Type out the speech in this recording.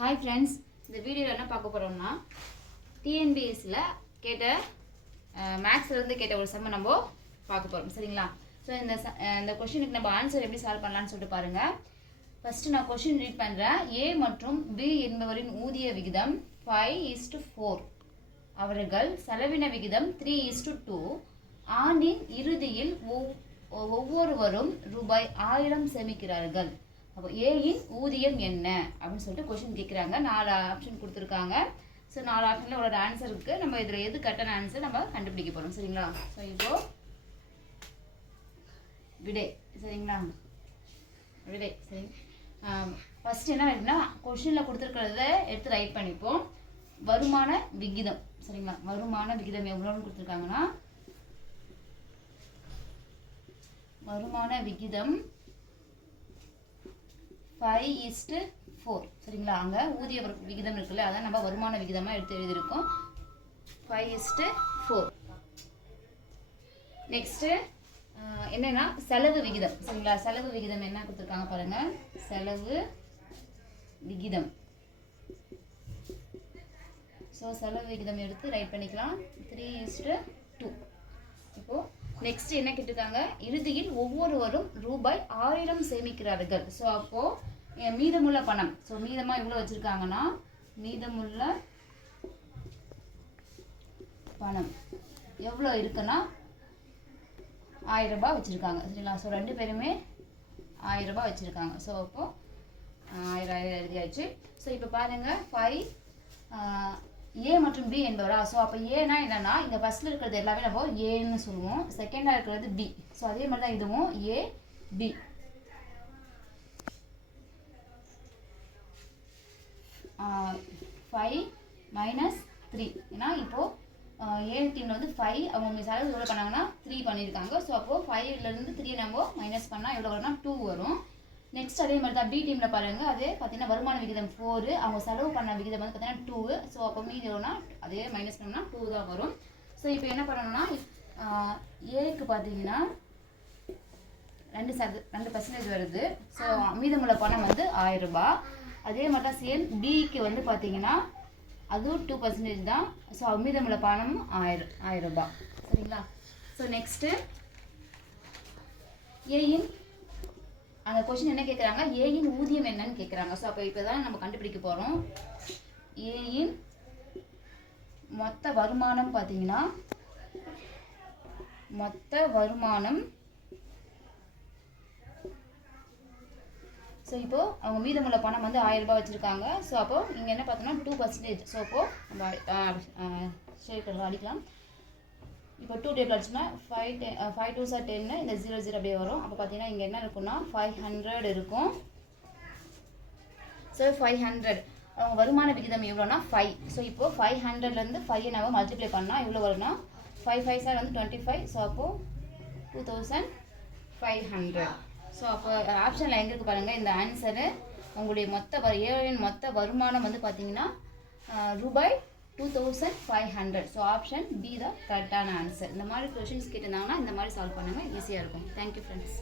Hi friends, இந்த வீடியோவில் என்ன பார்க்க போகிறோம்னா டிஎன்பிஎஸ்சியில் கேட்ட மேக்ஸ்லேருந்து கேட்ட ஒரு சம்மை நம்ம பார்க்க போகிறோம் சரிங்களா. ஸோ இந்த கொஷினுக்கு நம்ம ஆன்சர் எப்படி சால்வ் பண்ணலான்னு சொல்லிட்டு பாருங்கள். ஃபஸ்ட்டு நான் கொஷின் ரீட் பண்ணுறேன். ஏ மற்றும் பி என்பவரின் ஊதிய விகிதம் 5:4. அவர்கள் செலவின விகிதம் 3:2. ஆண்டின் இறுதியில் ஒவ்வொருவரும் ரூபாய் 1000 சேமிக்கிறார்கள். அப்போ ஏயின் ஊதியம் என்ன அப்படின்னு சொல்லிட்டு கொஷின் கேட்குறாங்க. 4 ஆப்ஷன் கொடுத்துருக்காங்க. ஸோ 4 ஆப்ஷனில் ஒரு ஆன்சர் இருக்குது. நம்ம இதில் எது கரெக்டான ஆன்சர் நம்ம கண்டுபிடிக்க போகிறோம் சரிங்களா. ஸோ இப்போது விடை சரிங்களா, விடை சரி. ஃபஸ்ட்டு என்ன இருக்குன்னா கொஷினில் கொடுத்துருக்கிறத எடுத்து ரைட் பண்ணிப்போம். வருமான விகிதம் சரிங்களா. வருமான விகிதம் எவ்வளோன்னு கொடுத்துருக்காங்கன்னா வருமான விகிதம் 5:4 சரிங்களா. அங்கே ஊதிய விகிதம் இருக்குல்ல, அதான் நம்ம வருமான விகிதமாக எடுத்து எழுதியிருக்கோம் 5:4. நெக்ஸ்ட்டு என்னன்னா செலவு விகிதம் சரிங்களா. செலவு விகிதம் என்ன கொடுத்துருக்காங்க பாருங்கள். செலவு விகிதம். ஸோ செலவு விகிதம் எடுத்து ரைட் பண்ணிக்கலாம் 3:2. இப்போது நெக்ஸ்ட் என்ன கேட்டிருக்காங்க, இறுதியில் ஒவ்வொருவரும் ரூபாய் 1000 சேமிக்கிறார்கள். ஸோ அப்போது மீதமுள்ள பணம், ஸோ மீதமாக இவ்வளோ வச்சுருக்காங்கன்னா மீதமுள்ள பணம் எவ்வளோ இருக்குன்னா 1000 ரூபாய் வச்சுருக்காங்க சரிங்களா. ஸோ 2 பேருமே 1000 ரூபாய் வச்சுருக்காங்க. ஸோ அப்போது 1000 எழுதியாச்சு. ஸோ இப்போ பாருங்கள் 5 ஏ மற்றும் பி என்பவரா. ஸோ அப்போ ஏன்னா என்னன்னா இங்கே ஃபஸ்ட்டில் இருக்கிறது எல்லாமே நம்ம ஏன்னு சொல்லுவோம், செகண்டாக இருக்கிறது பி. ஸோ அதே மாதிரி தான் இதுவும் ஏ பி. ஃபைவ் -3 ஏன்னா இப்போது ஏ டீமில் வந்து 5 அவங்க செலவு எவ்வளோ பண்ணாங்கன்னா 3 பண்ணியிருக்காங்க. ஸோ அப்போது 5லேருந்து 3 நம்ம மைனஸ் பண்ணால் எவ்வளோ வரும்னா 2 வரும். நெக்ஸ்ட் அதே மாதிரி தான் பி டீமில் பாருங்கள். அதே பார்த்தீங்கன்னா வருமான விகிதம் 4, அவங்க செலவு பண்ண விகிதம் வந்து பார்த்தீங்கன்னா 2. ஸோ அப்போ மீதி எவ்வளோனா அதே மைனஸ் பண்ணோம்னா 2 தான் வரும். ஸோ இப்போ என்ன பண்ணணும்னா ஏக்கு பார்த்தீங்கன்னா 2% வருது. ஸோ மீதமுள்ள பணம் வந்து 1000 ரூபாய். அதே மாதிரி தான் சேம் பிக்கு வந்து பார்த்தீங்கன்னா அதுவும் 2% தான். ஸோ மீதமுள்ள பணம் 1000 ரூபாய் சரிங்களா. ஸோ நெக்ஸ்ட்டு ஏயின் அந்த கொஸ்டின் என்ன கேட்குறாங்க, ஏயின் ஊதியம் என்னன்னு கேட்குறாங்க. ஸோ அப்போ இப்போ தான் நம்ம கண்டுபிடிக்க போகிறோம். ஏயின் மொத்த வருமானம் பார்த்தீங்கன்னா மொத்த வருமானம். ஸோ இப்போது அவங்க மீதமுள்ள பணம் வந்து 1000 ரூபாய் வச்சுருக்காங்க. ஸோ அப்போது இங்கே என்ன பார்த்தோம்னா 2%. ஸோ அப்போது நம்ம ஷேர் அடிக்கலாம். இப்போ 2 டேபிள் அடிச்சுன்னா 5 2s 10, இந்த 0 0 அப்படியே வரும். அப்போ பார்த்தீங்கன்னா இங்கே என்ன இருக்குன்னா 500 இருக்கும். ஸோ 500 அவங்க வருமான விகிதம் எவ்வளோனா 5. ஸோ இப்போது 500லேருந்து 5 நம்ம மல்டிப்ளை பண்ணால் எவ்வளோ வரும்னா 5 5 வந்து 25. ஸோ அப்போது 2500. ஸோ அப்போ ஆப்ஷனில் எங்கே இருக்குது பாருங்கள். இந்த ஆன்சரு உங்களுடைய ஏழின் மொத்த வருமானம் வந்து பார்த்தீங்கன்னா ரூபாய் 2500. ஸோ ஆப்ஷன் பி தான் கரெக்டான ஆன்சர். இந்த மாதிரி கொஷின்ஸ் கேட்டிருந்தாங்கன்னா இந்த மாதிரி சால்வ் பண்ணுங்கள், ஈஸியாக இருக்கும். Thank you friends.